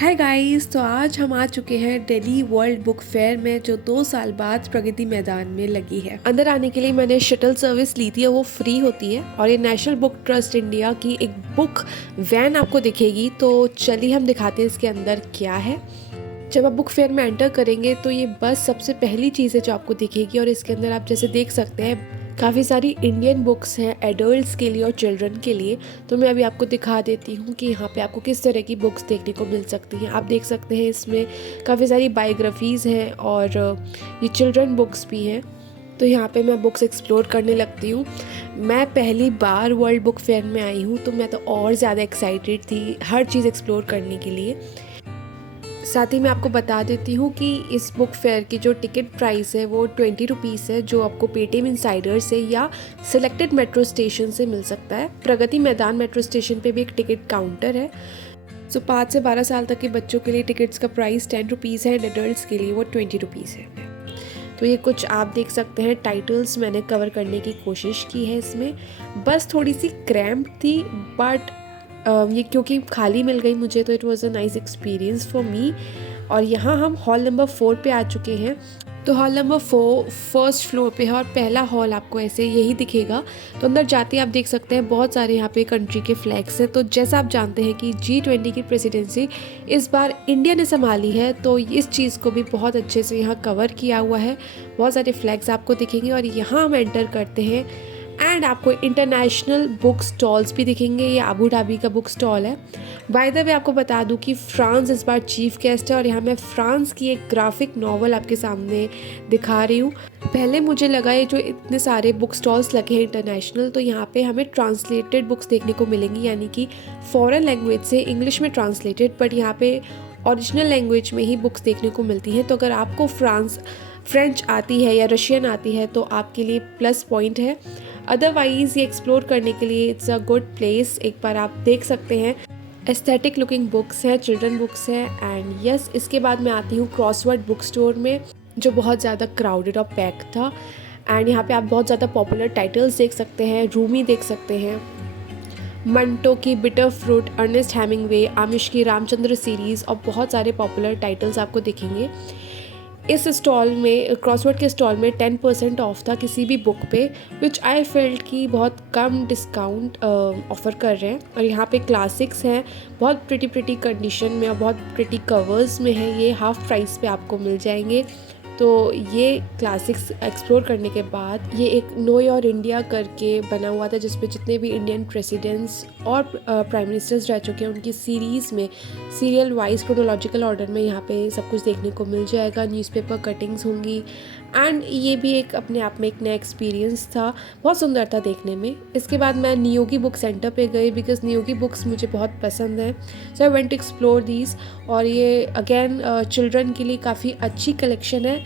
Hi guys, तो आज हम आ चुके हैं दिल्ली वर्ल्ड बुक फेयर में जो 2 साल बाद प्रगति मैदान में लगी है। अंदर आने के लिए मैंने शटल सर्विस ली थी और वो फ्री होती है और ये नेशनल बुक ट्रस्ट इंडिया की एक बुक वैन आपको दिखेगी। तो चलिए हम दिखाते हैं इसके अंदर क्या है। जब आप बुक फेयर में एंटर करेंगे तो ये बस सबसे पहली चीज़ है जो आपको दिखेगी और इसके अंदर आप जैसे देख सकते हैं काफ़ी सारी इंडियन बुक्स हैं एडल्ट्स के लिए और चिल्ड्रन के लिए। तो मैं अभी आपको दिखा देती हूँ कि यहाँ पे आपको किस तरह की बुक्स देखने को मिल सकती हैं। आप देख सकते हैं इसमें काफ़ी सारी बायोग्राफीज़ हैं और ये चिल्ड्रन बुक्स भी हैं। तो यहाँ पे मैं बुक्स एक्सप्लोर करने लगती हूँ। मैं पहली बार वर्ल्ड बुक फेयर में आई हूँ तो मैं तो और ज़्यादा एक्साइटेड थी हर चीज़ एक्सप्लोर करने के लिए। साथ ही मैं आपको बता देती हूँ कि इस बुक फेयर की जो टिकट प्राइस है वो 20 रुपीज़ है, जो आपको पेटीएम इंसाइडर से या सिलेक्टेड मेट्रो स्टेशन से मिल सकता है। प्रगति मैदान मेट्रो स्टेशन पे भी एक टिकट काउंटर है। 5 से 12 साल तक के बच्चों के लिए टिकट्स का प्राइस 10 रुपीज़ है एंड एडल्ट्स के लिए वो 20 रुपीज़ है। तो ये कुछ आप देख सकते हैं टाइटल्स मैंने कवर करने की कोशिश की है इसमें। बस थोड़ी सी क्रैम्प थी बट ये क्योंकि खाली मिल गई मुझे तो it was a nice experience for me. और यहाँ हम हॉल नंबर 4 पे आ चुके हैं। तो हॉल नंबर 4 फर्स्ट फ्लोर पे है और पहला हॉल आपको ऐसे यही दिखेगा। तो अंदर जाते ही आप देख सकते हैं बहुत सारे यहाँ पे कंट्री के फ्लैग्स हैं। तो जैसा आप जानते हैं कि G20 की प्रेसिडेंसी इस बार इंडिया ने संभाली है तो इस चीज़ को भी बहुत अच्छे से यहाँ कवर किया हुआ है। बहुत सारे फ्लैग्स आपको दिखेंगे और यहाँ हम एंटर करते हैं एंड आपको इंटरनेशनल बुक स्टॉल्स भी दिखेंगे। ये अबू धाबी का बुक स्टॉल है। बाय द वे आपको बता दूं कि फ्रांस इस बार चीफ गेस्ट है और यहाँ मैं फ्रांस की एक ग्राफिक नॉवल आपके सामने दिखा रही हूँ। पहले मुझे लगा ये जो इतने सारे बुक स्टॉल्स लगे हैं इंटरनेशनल तो यहाँ पे हमें ट्रांसलेटेड बुक्स देखने को मिलेंगी, यानी कि फॉरेन लैंग्वेज से इंग्लिश में ट्रांसलेटेड, बट यहाँ पे ओरिजिनल लैंग्वेज में ही बुक्स देखने को मिलती हैं। तो अगर आपको फ्रेंच आती है या रशियन आती है तो आपके लिए प्लस पॉइंट है। अदरवाइज़ ये एक्सप्लोर करने के लिए इट्स अ गुड प्लेस। एक बार आप देख सकते हैं। एस्थेटिक लुकिंग बुक्स हैं, चिल्ड्रन बुक्स हैं एंड यस इसके बाद मैं आती हूँ क्रॉसवर्ड बुक स्टोर में जो बहुत ज़्यादा क्राउडेड और पैक था। एंड यहाँ पे आप बहुत ज़्यादा पॉपुलर टाइटल्स देख सकते हैं। रूमी देख सकते हैं, मंटो की बिटर फ्रूट, अर्नेस्ट हेमिंगवे, आमिश की रामचंद्र सीरीज़ और बहुत सारे पॉपुलर टाइटल्स आपको दिखेंगे। इस स्टॉल में क्रॉसवर्ड के स्टॉल में 10% ऑफ था किसी भी बुक पे, विच आई फेल्ट कि बहुत कम डिस्काउंट ऑफ़र कर रहे हैं। और यहाँ पे क्लासिक्स हैं बहुत प्रिटी कंडीशन में और बहुत प्रिटी कवर्स में है। ये हाफ प्राइस पे आपको मिल जाएंगे। तो ये क्लासिक्स एक्सप्लोर करने के बाद ये एक नो योर इंडिया करके बना हुआ था जिसमें जितने भी इंडियन प्रेसिडेंट्स और प्राइम मिनिस्टर्स रह चुके हैं उनकी सीरीज़ में सीरियल वाइज क्रोनोलॉजिकल ऑर्डर में यहाँ पे सब कुछ देखने को मिल जाएगा। न्यूज़पेपर कटिंग्स होंगी एंड ये भी एक अपने आप में एक नया एक्सपीरियंस था, बहुत सुंदर था देखने में। इसके बाद मैं नियोगी बुक सेंटर पे गई बिकॉज नियोगी बुक्स मुझे बहुत पसंद है। So I went to explore these. और ये अगेन चिल्ड्रन के लिए काफ़ी अच्छी कलेक्शन है।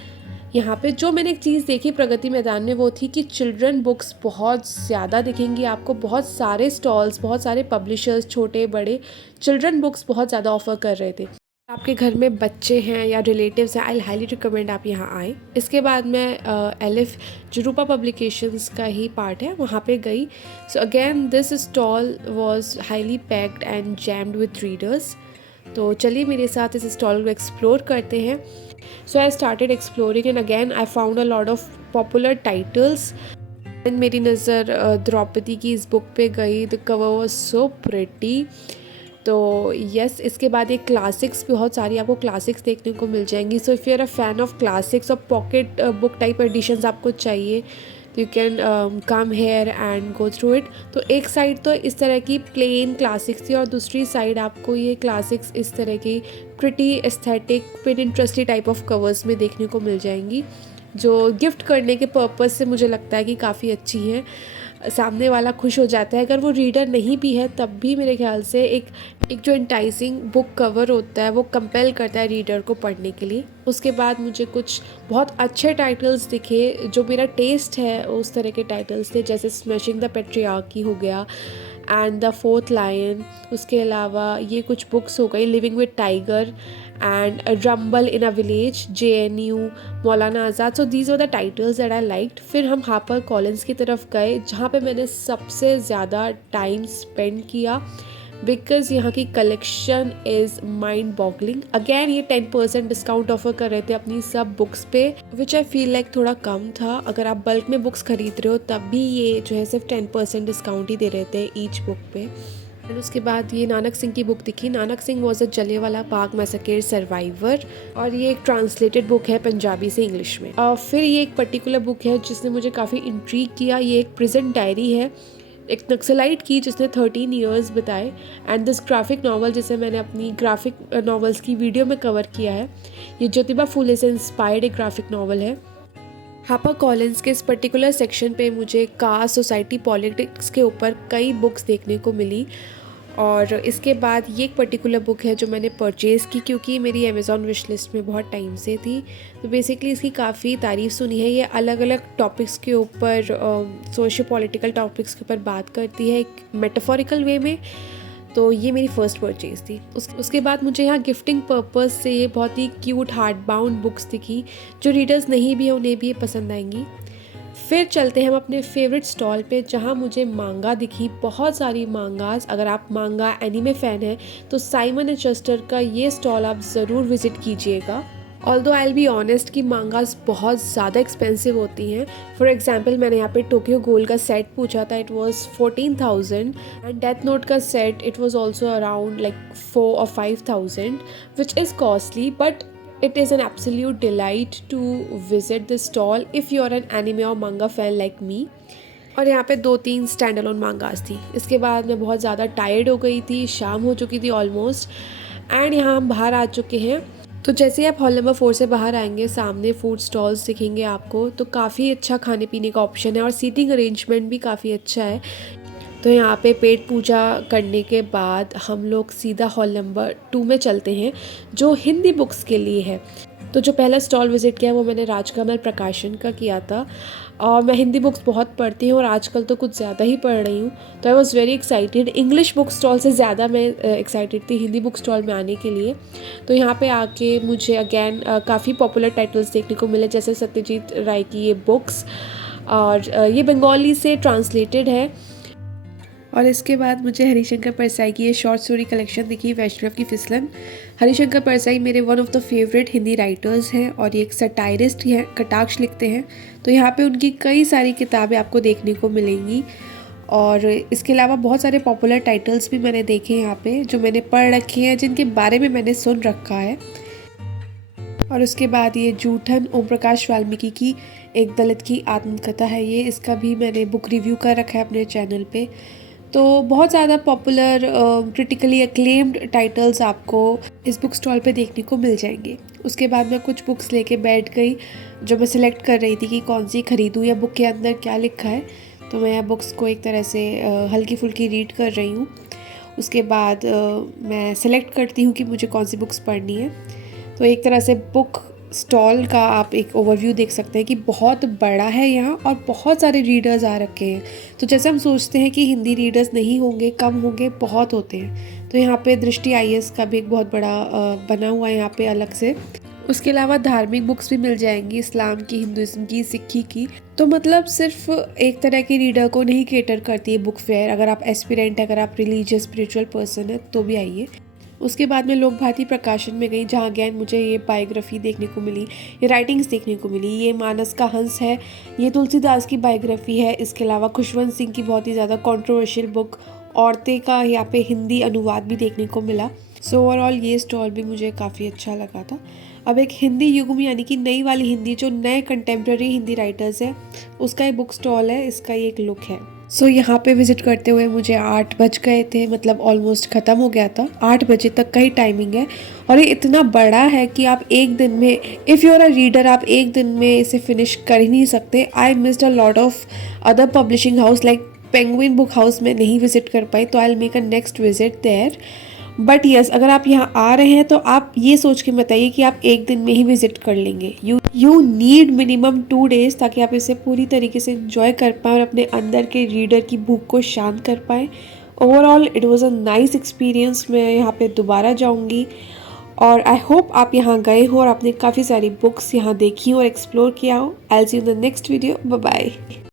यहाँ पे जो मैंने एक चीज़ देखी प्रगति मैदान में वो थी कि चिल्ड्रन बुक्स बहुत ज़्यादा दिखेंगी आपको। बहुत सारे स्टॉल्स, बहुत सारे पब्लिशर्स छोटे बड़े चिल्ड्रन बुक्स बहुत ज़्यादा ऑफर कर रहे थे। आपके घर में बच्चे हैं या रिलेटिव्स हैं, आई हाईली रिकमेंड आप यहाँ आएँ। इसके बाद मैं एलिफ जो रूपा पब्लिकेशंस का ही पार्ट है वहाँ पे गई। So again this stall was highly packed and jammed with readers. तो चलिए मेरे साथ इस स्टॉल को एक्सप्लोर करते हैं। So I started exploring and again I found a lot of popular titles. मेरी नज़र द्रौपदी की इस बुक पे गई। The cover was so pretty. तो यस इसके बाद एक क्लासिक्स बहुत सारी आपको क्लासिक्स देखने को मिल जाएंगी। So if you are a fan of classics और पॉकेट बुक टाइप एडिशंस आपको चाहिए तो you can come here and go through it. तो एक साइड तो इस तरह की प्लेन क्लासिक्स थी और दूसरी साइड आपको ये क्लासिक्स इस तरह की pretty aesthetic Pinterest type of covers में देखने को मिल जाएंगी जो गिफ्ट करने के पर्पज़ से मुझे लगता है कि काफ़ी अच्छी हैं। सामने वाला खुश हो जाता है, अगर वो रीडर नहीं भी है तब भी मेरे ख्याल से एक जो इंटाइसिंग बुक कवर होता है वो कंपेल करता है रीडर को पढ़ने के लिए। उसके बाद मुझे कुछ बहुत अच्छे टाइटल्स दिखे जो मेरा टेस्ट है उस तरह के टाइटल्स थे, जैसे स्मैशिंग द पैट्रियार्की हो गया एंड द फोर्थ लायन। उसके अलावा ये कुछ बुक्स हो गई, living with tiger and rumble in a village, JNU, Maulana Azad. So these are the titles that I liked. फिर हम हापर कॉलिंस की तरफ गए जहाँ पे मैंने सबसे ज़्यादा टाइम स्पेंड किया। बिकॉज यहाँ की collection is mind boggling. Again ये 10% डिस्काउंट ऑफर कर रहे थे अपनी सब बुक्स पे, विच आई फील लाइक थोड़ा कम था। अगर आप बल्क में बुक्स खरीद रहे हो तब भी ये जो है सिर्फ 10% डिस्काउंट ही दे रहे थे ईच बुक पे। फिर उसके बाद ये नानक सिंह की बुक दिखी। Nanak Singh was a Jallianwala Bagh massacre survivor, और ये एक ट्रांसलेटेड बुक है पंजाबी से इंग्लिश में। फिर ये एक पर्टिकुलर बुक है जिसने मुझे काफ़ी इंट्रीग किया। ये एक प्रिजन डायरी है एक नक्सलाइट की जिसने 13 ईयर्स बिताए। एंड दिस ग्राफिक नावल जिसे मैंने अपनी ग्राफिक नॉवेल्स की वीडियो में कवर किया है, ये ज्योतिबा फूले से इंस्पायर्ड एक ग्राफिक नावल है। हापर कॉलिन्स के इस पर्टिकुलर सेक्शन पे मुझे कास्ट, सोसाइटी, पॉलिटिक्स के ऊपर कई बुक्स देखने को मिली। और इसके बाद ये एक पर्टिकुलर बुक है जो मैंने परचेज़ की क्योंकि मेरी अमेज़ॉन विश लिस्ट में बहुत टाइम से थी। तो बेसिकली इसकी काफ़ी तारीफ़ सुनी है। ये अलग अलग टॉपिक्स के ऊपर, सोशो पॉलिटिकल टॉपिक्स के ऊपर बात करती है एक मेटाफोरिकल वे में। तो ये मेरी फ़र्स्ट परचेज़ थी। उसके बाद मुझे यहाँ गिफ्टिंग पर्पज़ से ये बहुत ही क्यूट हार्ड बाउंड बुक्स दिखी, जो रीडर्स नहीं भी हैं उन्हें भी ये पसंद आएंगी। फिर चलते हैं हम अपने फेवरेट स्टॉल पे, जहाँ मुझे मांगा दिखी, बहुत सारी मांगास। अगर आप मांगा एनीमे फ़ैन हैं तो साइमन एंड चेस्टर का ये स्टॉल आप ज़रूर विज़िट कीजिएगा। Although I will be honest कि मांगास बहुत ज़्यादा एक्सपेंसिव होती हैं। फॉर एग्जांपल मैंने यहाँ पे टोक्यो गोल का सेट पूछा था, it was 14,000, and death note का set it was also around like 4 or 5,000, which is costly, but it is an absolute delight to visit this stall if you are an anime or manga fan like me। और यहाँ पे 2-3 stand alone मांगास थी। इसके बाद मैं बहुत ज़्यादा tired हो गई थी, शाम हो चुकी थी ऑलमोस्ट, एंड यहाँ हम बाहर आ चुके हैं। तो जैसे ही आप हॉल नंबर 4 से बाहर आएंगे, सामने फूड स्टॉल्स दिखेंगे आपको। तो काफ़ी अच्छा खाने पीने का ऑप्शन है और सीटिंग अरेंजमेंट भी काफ़ी अच्छा है। तो यहाँ पे पेट पूजा करने के बाद हम लोग सीधा हॉल नंबर 2 में चलते हैं, जो हिंदी बुक्स के लिए है। तो जो पहला स्टॉल विज़िट किया वो मैंने राजकमल प्रकाशन का किया था। और मैं हिंदी बुक्स बहुत पढ़ती हूँ और आजकल तो कुछ ज़्यादा ही पढ़ रही हूँ, तो I was very excited. English book stall से ज़्यादा मैं एक्साइटेड थी हिंदी बुक स्टॉल में आने के लिए। तो यहाँ पे आके मुझे अगेन काफ़ी पॉपुलर टाइटल्स देखने को मिले, जैसे सत्यजीत राय की ये बुक्स, और ये बंगाली से ट्रांसलेटेड है। और इसके बाद मुझे हरिशंकर परसाई की ये शॉर्ट स्टोरी कलेक्शन दिखी, वैष्णव की फिसलन। हरिशंकर परसाई मेरे one of the favourite Hindi writers हैं और ये एक सटायरिस्ट हैं, कटाक्ष लिखते हैं। तो यहाँ पे उनकी कई सारी किताबें आपको देखने को मिलेंगी। और इसके अलावा बहुत सारे पॉपुलर टाइटल्स भी मैंने देखे यहाँ पे, जो मैंने पढ़ रखे हैं, जिनके बारे में मैंने सुन रखा है। और उसके बाद ये जूठन ओम प्रकाश वाल्मीकि की एक दलित की आत्मकथा है ये, इसका भी मैंने बुक रिव्यू कर रखा है अपने चैनल पे। तो बहुत ज़्यादा पॉपुलर क्रिटिकली एक्लेम्ड टाइटल्स आपको इस बुक स्टॉल पे देखने को मिल जाएंगे। उसके बाद मैं कुछ बुक्स लेके बैठ गई, जो मैं सिलेक्ट कर रही थी कि कौन सी ख़रीदूँ या बुक के अंदर क्या लिखा है। तो मैं बुक्स को एक तरह से हल्की फुल्की रीड कर रही हूँ। उसके बाद मैं सिलेक्ट करती हूँ कि मुझे कौन सी बुक्स पढ़नी है। तो एक तरह से बुक स्टॉल का आप एक ओवरव्यू देख सकते हैं कि बहुत बड़ा है यहाँ और बहुत सारे रीडर्स आ रखे हैं। तो जैसे हम सोचते हैं कि हिंदी रीडर्स नहीं होंगे, कम होंगे, बहुत होते हैं। तो यहाँ पे दृष्टि IAS का भी एक बहुत बड़ा बना हुआ है यहाँ पे अलग से। उसके अलावा धार्मिक बुक्स भी मिल जाएंगी, इस्लाम की, हिंदुइज्म की, सिक्खी की। तो मतलब सिर्फ एक तरह के रीडर को नहीं केटर करती है बुक फेयर। अगर आप एस्पिरेंट, अगर आप रिलीजियस स्पिरिचुअल पर्सन है तो भी आइए। उसके बाद मैं लोक भारती प्रकाशन में गई, जहाँ अगेन मुझे ये बायोग्राफी देखने को मिली, ये राइटिंग्स देखने को मिली। ये मानस का हंस है, ये तुलसीदास की बायोग्राफी है। इसके अलावा खुशवंत सिंह की बहुत ही ज़्यादा कंट्रोवर्शियल बुक औरतें का यहाँ पे हिंदी अनुवाद भी देखने को मिला। सो ओवरऑल ये स्टॉल भी मुझे काफ़ी अच्छा लगा था। अब एक हिंदी युग में, यानी कि नई वाली हिंदी, जो नए कंटेम्प्रेरी हिंदी राइटर्स हैं, उसका ये बुक स्टॉल है, इसका ये एक लुक है। सो यहाँ पे विजिट करते हुए मुझे 8 बज गए थे, मतलब ऑलमोस्ट ख़त्म हो गया था। 8 बजे तक का ही टाइमिंग है और ये इतना बड़ा है कि आप एक दिन में, if you are a reader, आप एक दिन में इसे फिनिश कर ही नहीं सकते। I missed a lot of other publishing house, like Penguin book house में नहीं विजिट कर पाई, तो I will make a next visit there. But yes, अगर आप यहाँ आ रहे हैं तो आप ये सोच के बताइए कि आप एक दिन में ही विजिट कर लेंगे। यू नीड मिनिमम 2 days, ताकि आप इसे पूरी तरीके से एंजॉय कर पाएँ और अपने अंदर के रीडर की भूख को शांत कर पाएँ। Overall it was a nice experience. मैं यहाँ पे दोबारा जाऊँगी और आई होप आप यहाँ गए हो और आपने काफ़ी सारी बुक्स यहाँ देखी हो और एक्सप्लोर किया हो। I will see you in the next video. Bye bye.